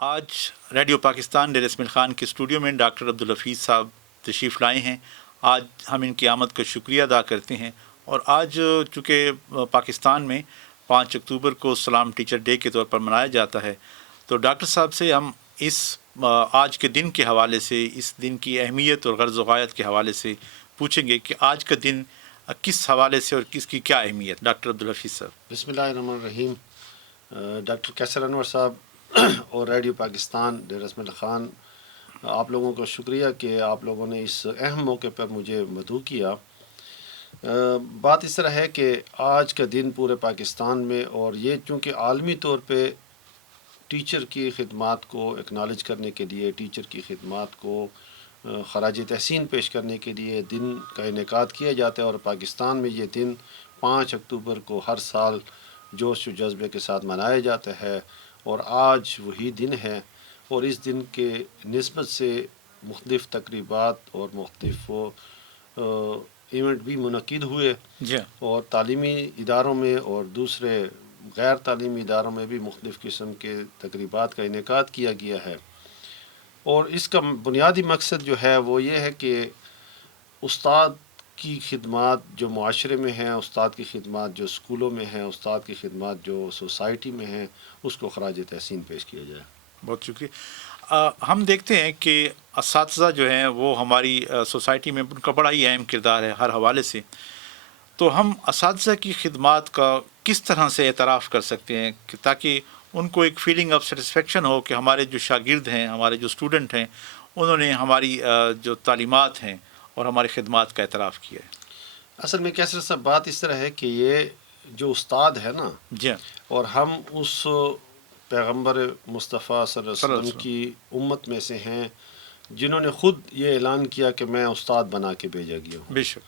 آج ریڈیو پاکستان ڈیر اسماعیل خان کے اسٹوڈیو میں ڈاکٹر عبدالحفیظ صاحب تشریف لائے ہیں. آج ہم ان کی آمد کا شکریہ ادا کرتے ہیں. اور آج چونکہ پاکستان میں 5 اکتوبر کو سلام ٹیچر ڈے کے طور پر منایا جاتا ہے، تو ڈاکٹر صاحب سے ہم اس آج کے دن کے حوالے سے، اس دن کی اہمیت اور غرض و غایت کے حوالے سے پوچھیں گے کہ آج کا دن کس حوالے سے اور کس کی کیا اہمیت. ڈاکٹر عبدالحفیظ صاحب. بسم اللہ الرحمن الرحیم. ڈاکٹر کیسر انور صاحب اور ریڈیو پاکستان ڈیر اسماعیل خان، آپ لوگوں کا شکریہ کہ آپ لوگوں نے اس اہم موقع پر مجھے مدعو کیا. بات اس طرح ہے کہ آج کا دن پورے پاکستان میں، اور یہ چونکہ عالمی طور پہ ٹیچر کی خدمات کو اکنالج کرنے کے لیے، ٹیچر کی خدمات کو خراج تحسین پیش کرنے کے لیے دن کا انعقاد کیا جاتا ہے، اور پاکستان میں یہ دن 5 اکتوبر کو ہر سال جوش و جذبے کے ساتھ منایا جاتا ہے. اور آج وہی دن ہے، اور اس دن کے نسبت سے مختلف تقریبات اور مختلف ایونٹ بھی منعقد ہوئے، جی. اور تعلیمی اداروں میں اور دوسرے غیر تعلیمی اداروں میں بھی مختلف قسم کے تقریبات کا انعقاد کیا گیا ہے. اور اس کا بنیادی مقصد جو ہے وہ یہ ہے کہ استاد کی خدمات جو معاشرے میں ہیں، استاد کی خدمات جو اسکولوں میں ہیں، استاد کی خدمات جو سوسائٹی میں ہیں، اس کو خراج تحسین پیش کیا جائے. بہت شکریہ. ہم دیکھتے ہیں کہ اساتذہ جو ہیں وہ ہماری سوسائٹی میں ان کا بڑا ہی اہم کردار ہے ہر حوالے سے. تو ہم اساتذہ کی خدمات کا کس طرح سے اعتراف کر سکتے ہیں کہ تاکہ ان کو ایک فیلنگ آف سیٹسفیکشن ہو کہ ہمارے جو شاگرد ہیں، ہمارے جو اسٹوڈنٹ ہیں، انہوں نے ہماری جو تعلیمات ہیں اور ہماری خدمات کا اعتراف کیا ہے. اصل میں کیسر صاحب بات اس طرح ہے کہ یہ جو استاد ہے نا، جی. اور ہم اس پیغمبر مصطفیٰ صلی اللہ علیہ صلی اللہ علیہ وسلم وسلم. کی امت میں سے ہیں جنہوں نے خود یہ اعلان کیا کہ میں استاد بنا کے بھیجا گیا ہوں. بے شک.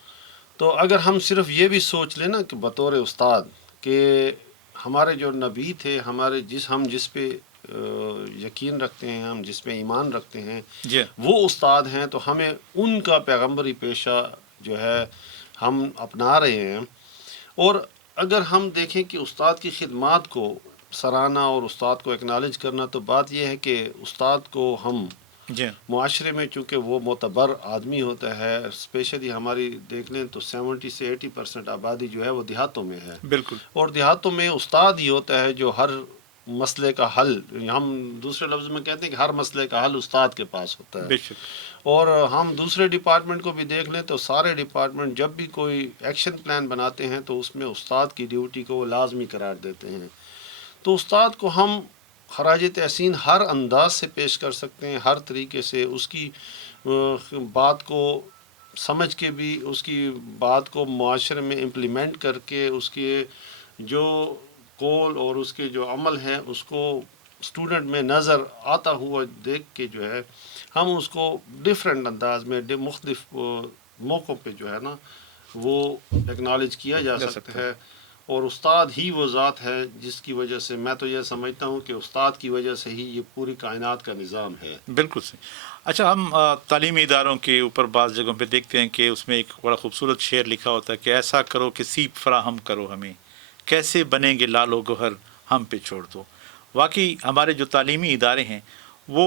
تو اگر ہم صرف یہ بھی سوچ لیں نا کہ بطور استاد کہ ہمارے جو نبی تھے، ہمارے ہم جس پہ یقین رکھتے ہیں، ہم جس پہ ایمان رکھتے ہیں، جی. وہ استاد ہیں، تو ہمیں ان کا پیغمبری پیشہ جو ہے ہم اپنا رہے ہیں. اور اگر ہم دیکھیں کہ استاد کی خدمات کو سراہنا اور استاد کو ایکنالج کرنا، تو بات یہ ہے کہ استاد کو ہم جی. معاشرے میں چونکہ وہ معتبر آدمی ہوتا ہے، اسپیشلی ہماری دیکھ لیں تو 70 سے 80% آبادی جو ہے وہ دیہاتوں میں ہے. بالکل. اور دیہاتوں میں استاد ہی ہوتا ہے جو ہر مسئلے کا حل، ہم دوسرے لفظ میں کہتے ہیں کہ ہر مسئلے کا حل استاد کے پاس ہوتا ہے. بے شک. اور ہم دوسرے ڈپارٹمنٹ کو بھی دیکھ لیں تو سارے ڈپارٹمنٹ جب بھی کوئی ایکشن پلان بناتے ہیں تو اس میں استاد کی ڈیوٹی کو وہ لازمی قرار دیتے ہیں. تو استاد کو ہم خراج تحسین ہر انداز سے پیش کر سکتے ہیں، ہر طریقے سے اس کی بات کو سمجھ کے بھی، اس کی بات کو معاشرے میں امپلیمنٹ کر کے، اس کے جو قول اور اس کے جو عمل ہیں اس کو اسٹوڈنٹ میں نظر آتا ہوا دیکھ کے جو ہے ہم اس کو ڈفرینٹ انداز میں مختلف موقعوں پہ جو ہے نا وہ ایکنالج کیا جا سکتا ہے. اور استاد ہی وہ ذات ہے جس کی وجہ سے میں تو یہ سمجھتا ہوں کہ استاد کی وجہ سے ہی یہ پوری کائنات کا نظام ہے. بالکل صحیح. اچھا، ہم تعلیمی اداروں کے اوپر بعض جگہوں پہ دیکھتے ہیں کہ اس میں ایک بڑا خوبصورت شعر لکھا ہوتا ہے کہ ایسا کرو کہ سیپ فراہم کرو ہمیں، کیسے بنیں گے لال و گوہر ہم پہ چھوڑ دو. واقعی ہمارے جو تعلیمی ادارے ہیں وہ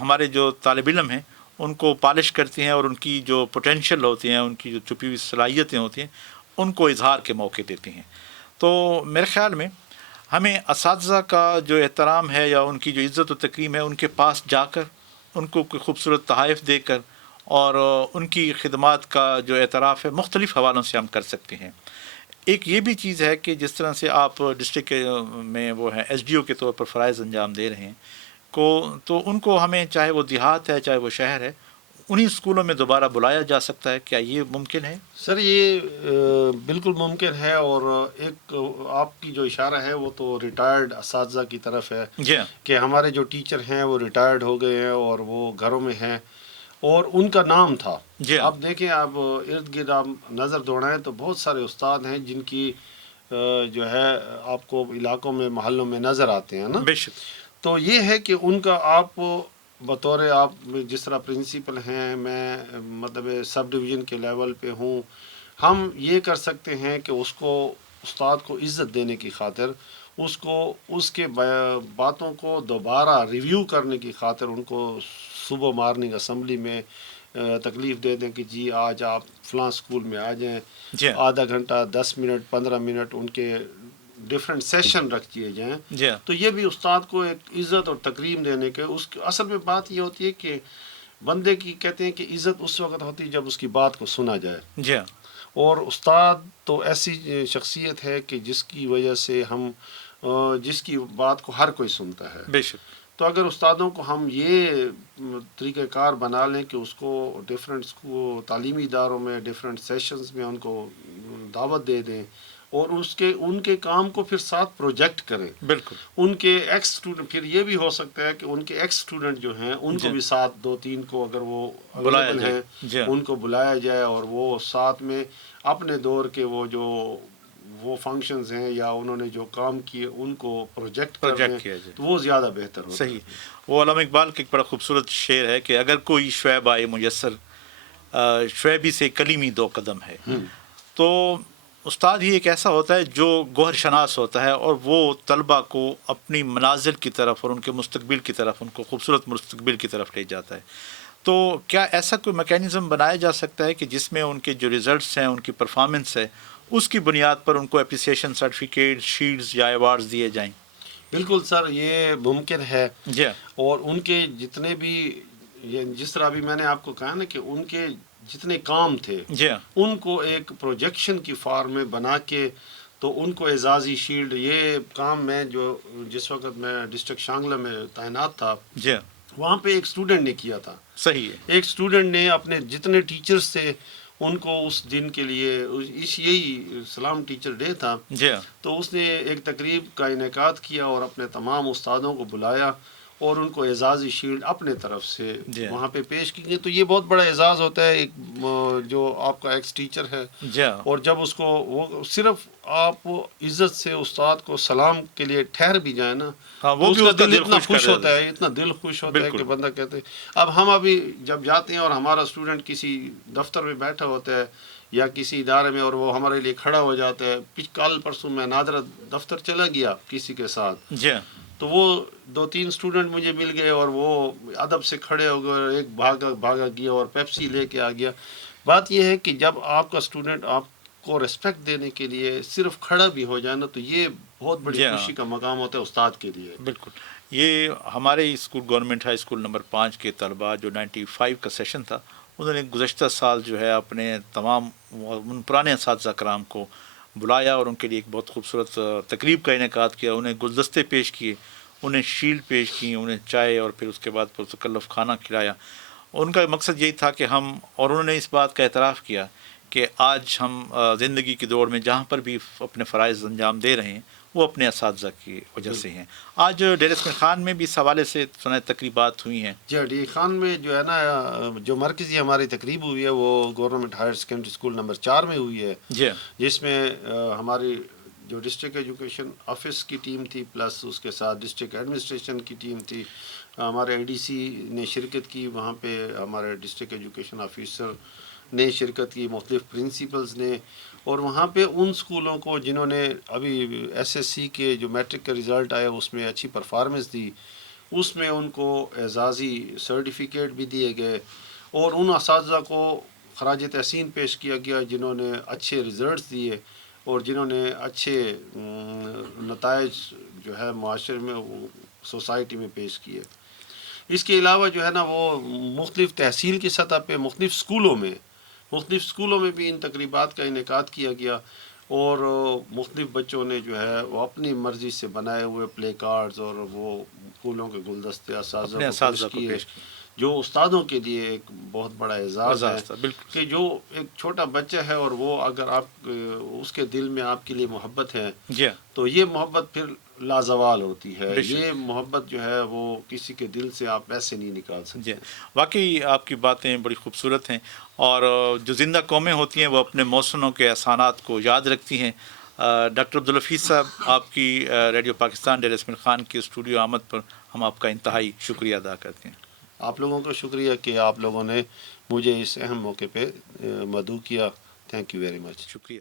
ہمارے جو طالب علم ہیں ان کو پالش کرتے ہیں، اور ان کی جو پوٹینشیل ہوتی ہیں، ان کی جو چھپی ہوئی صلاحیتیں ہوتی ہیں، ان کو اظہار کے موقع دیتے ہیں. تو میرے خیال میں ہمیں اساتذہ کا جو احترام ہے یا ان کی جو عزت و تکریم ہے، ان کے پاس جا کر ان کو کوئی خوبصورت تحائف دے کر اور ان کی خدمات کا جو اعتراف ہے مختلف حوالوں سے ہم کر سکتے ہیں. ایک یہ بھی چیز ہے کہ جس طرح سے آپ ڈسٹرکٹ میں وہ ہیں ایس ڈی او کے طور پر فرائض انجام دے رہے ہیں تو ان کو ہمیں، چاہے وہ دیہات ہے چاہے وہ شہر ہے، انہی اسکولوں میں دوبارہ بلایا جا سکتا ہے. کیا یہ ممکن ہے؟ سر یہ بالکل ممکن ہے. اور ایک آپ کی جو اشارہ ہے وہ تو ریٹائرڈ اساتذہ کی طرف ہے جی. کہ ہمارے جو ٹیچر ہیں وہ ریٹائرڈ ہو گئے ہیں اور وہ گھروں میں ہیں، اور ان کا نام تھا. جی. اب دیکھیں، آپ ارد گرد آپ نظر دوڑائیں تو بہت سارے استاد ہیں جن کی جو ہے آپ کو علاقوں میں، محلوں میں نظر آتے ہیں نا. بے شک. تو یہ ہے کہ ان کا آپ بطور، آپ جس طرح پرنسپل ہیں، میں مطلب سب ڈویژن کے لیول پہ ہوں، ہم یہ کر سکتے ہیں کہ اس کو، استاد کو عزت دینے کی خاطر اس کو اس کے باتوں کو دوبارہ ریویو کرنے کی خاطر ان کو صبح مارننگ اسمبلی میں تکلیف دے دیں کہ جی آج آپ فلاں اسکول میں آ جائیں، جی آدھا گھنٹہ 10 منٹ 15 منٹ ان کے ڈفرینٹ سیشن رکھ دیے جائیں، جی تو یہ بھی استاد کو ایک عزت اور تکریم دینے کے اصل میں بات یہ ہوتی ہے کہ بندے کی کہتے ہیں کہ عزت اس وقت ہوتی ہے جب اس کی بات کو سنا جائے، جی اور استاد تو ایسی شخصیت ہے کہ جس کی وجہ سے ہم جس کی بات کو ہر کوئی سنتا ہے. بے شک. تو اگر استادوں کو ہم یہ طریقہ کار بنا لیں کہ اس کو ڈفرینٹ تعلیمی اداروں میں ڈفرینٹ سیشنز میں ان کو دعوت دے دیں اور ان کے کام کو پھر ساتھ پروجیکٹ کریں، بالکل. ان کے ایکس اسٹوڈنٹ، پھر یہ بھی ہو سکتا ہے کہ ان کے ایکس اسٹوڈنٹ جو ہیں ان کو جی بھی ساتھ 2-3 کو اگر وہ بلایا اویلیبل جائے. ہیں جی ان کو بلایا جائے اور وہ ساتھ میں اپنے دور کے وہ فنکشنز ہیں یا انہوں نے جو کام کیے ان کو پروجیکٹ کر دیں کیا جائے. تو وہ زیادہ بہتر ہوتا ہے. صحیح. وہ علامہ اقبال کا ایک بڑا خوبصورت شعر ہے کہ اگر کوئی شعیب آئے میسر شعیبی سے کلیمی 2 قدم ہے. تو استاد ہی ایک ایسا ہوتا ہے جو گوہر شناس ہوتا ہے اور وہ طلبہ کو اپنی منازل کی طرف اور ان کے مستقبل کی طرف، ان کو خوبصورت مستقبل کی طرف لے جاتا ہے. تو کیا ایسا کوئی میکینزم بنایا جا سکتا ہے کہ جس میں ان کے جو ریزلٹس ہیں، ان کی پرفارمنس ہے، اس کی بنیاد پر ان کو اپریسیشن سرٹیفکیٹ، شیلڈز یا ایوارڈز دیے جائیں؟ بالکل سر، یہ ممکن ہے. جی اور ان کے جتنے بھی جس طرح ابھی میں نے آپ کو کہا نا کہ ان کے جتنے کام تھے جی ان کو ایک پروجیکشن کی فارم میں بنا کے تو ان کو اعزازی شیلڈ، یہ کام میں جس وقت میں ڈسٹرکٹ شانگلہ میں تعینات تھا جی وہاں پہ ایک اسٹوڈنٹ نے کیا تھا. صحیح ہے. ایک اسٹوڈنٹ نے اپنے جتنے ٹیچرز تھے ان کو اس دن کے لیے یہی سلام ٹیچر ڈے تھا، جی تو اس نے ایک تقریب کا انعقاد کیا اور اپنے تمام استادوں کو بلایا اور ان کو اعزازی شیلڈ اپنے طرف سے جی وہاں پہ پیش کی گئی. تو یہ بہت بڑا اعزاز ہوتا ہے ایک جو آپ کا ایکس ٹیچر ہے، جی اور جب اس کو وہ صرف آپ عزت سے استاد کو سلام کے لیے ٹھہر بھی جائیں نا ہاں، تو وہ اس بھی کا کا دل اتنا خوش کر ہوتا دیتا ہے، اتنا دل خوش ہوتا ہے بالکل. کہ بندہ کہتے ہیں. اب ہم ابھی جب جاتے ہیں اور ہمارا اسٹوڈنٹ کسی دفتر میں بیٹھا ہوتا ہے یا کسی ادارے میں اور وہ ہمارے لیے کھڑا ہو جاتا ہے، کل پرسوں میں نادرا دفتر چلا گیا کسی کے ساتھ، جی تو وہ 2-3 اسٹوڈنٹ مجھے مل گئے اور وہ ادب سے کھڑے ہو گئے اور ایک بھاگا گیا اور پیپسی لے کے آ گیا. بات یہ ہے کہ جب آپ کا اسٹوڈنٹ آپ کو ریسپیکٹ دینے کے لیے صرف کھڑا بھی ہو جائے نا تو یہ بہت بڑی جی خوشی کا مقام ہوتا ہے استاد کے لیے. بالکل. یہ ہمارے school government high school number 5 کے طلباء جو 95 کا سیشن تھا، انہوں نے گزشتہ سال جو ہے اپنے تمام ان پرانے اساتذہ کرام کو بلایا اور ان کے لیے ایک بہت خوبصورت تقریب کا انعقاد کیا. انہیں گلدستے پیش کیے، انہیں شیلڈ پیش کی، انہیں چائے اور پھر اس کے بعد پرتکلف کھانا کھلایا. ان کا مقصد یہی تھا کہ اور انہوں نے اس بات کا اعتراف کیا کہ آج ہم زندگی کی دوڑ میں جہاں پر بھی اپنے فرائض انجام دے رہے ہیں وہ اپنے اساتذہ کی وجہ سے ہیں. آج ڈیرہ اسماعیل خان میں بھی اس حوالے سے سنائے تقریبات ہوئی ہیں. جی ڈی خان میں جو ہے نا جو مرکزی ہماری تقریب ہوئی ہے وہ government higher secondary school number 4 میں ہوئی ہے، جی جس میں ہماری جو ڈسٹرکٹ ایجوکیشن آفس کی ٹیم تھی پلس اس کے ساتھ ڈسٹرکٹ ایڈمنسٹریشن کی ٹیم تھی، ہمارے اے ڈی سی نے شرکت کی، وہاں پہ ہمارے ڈسٹرکٹ ایجوکیشن آفیسر نے شرکت کی، مختلف پرنسپلز نے، اور وہاں پہ ان اسکولوں کو جنہوں نے ابھی ایس ایس سی کے جو میٹرک کا رزلٹ آیا اس میں اچھی پرفارمنس دی، اس میں ان کو اعزازی سرٹیفکیٹ بھی دیے گئے اور ان اساتذہ کو خراج تحسین پیش کیا گیا جنہوں نے اچھے رزلٹس دیے اور جنہوں نے اچھے نتائج جو ہے معاشرے میں سوسائٹی میں پیش کیے. اس کے علاوہ جو ہے نا وہ مختلف تحصیل کی سطح پہ مختلف اسکولوں میں بھی ان تقریبات کا انعقاد کیا گیا اور مختلف بچوں نے جو ہے وہ اپنی مرضی سے بنائے ہوئے پلے کارڈز اور وہ پھولوں کے گلدستے اپنے اساتذہ اساتذہ کو کو پیش پیش کیے، جو استادوں کے لیے ایک بہت بڑا اعزاز ہے تھا. بالکل کہ جو ایک چھوٹا بچہ ہے اور وہ اگر آپ اس کے دل میں آپ کے لیے محبت ہے جی تو یہ محبت پھر لازوال ہوتی ہے. بے شک. یہ محبت جو ہے وہ کسی کے دل سے آپ ایسے نہیں نکال جی سکتے. واقعی آپ کی باتیں بڑی خوبصورت ہیں اور جو زندہ قومیں ہوتی ہیں وہ اپنے موسموں کے احسانات کو یاد رکھتی ہیں. ڈاکٹر عبدالحفیظ صاحب، آپ کی ریڈیو پاکستان ڈیرہ اسماعیل خان کی اسٹوڈیو آمد پر ہم آپ کا انتہائی شکریہ ادا کرتے ہیں. آپ لوگوں کا شکریہ کہ آپ لوگوں نے مجھے اس اہم موقع پہ مدعو کیا. Thank you very much. شکریہ.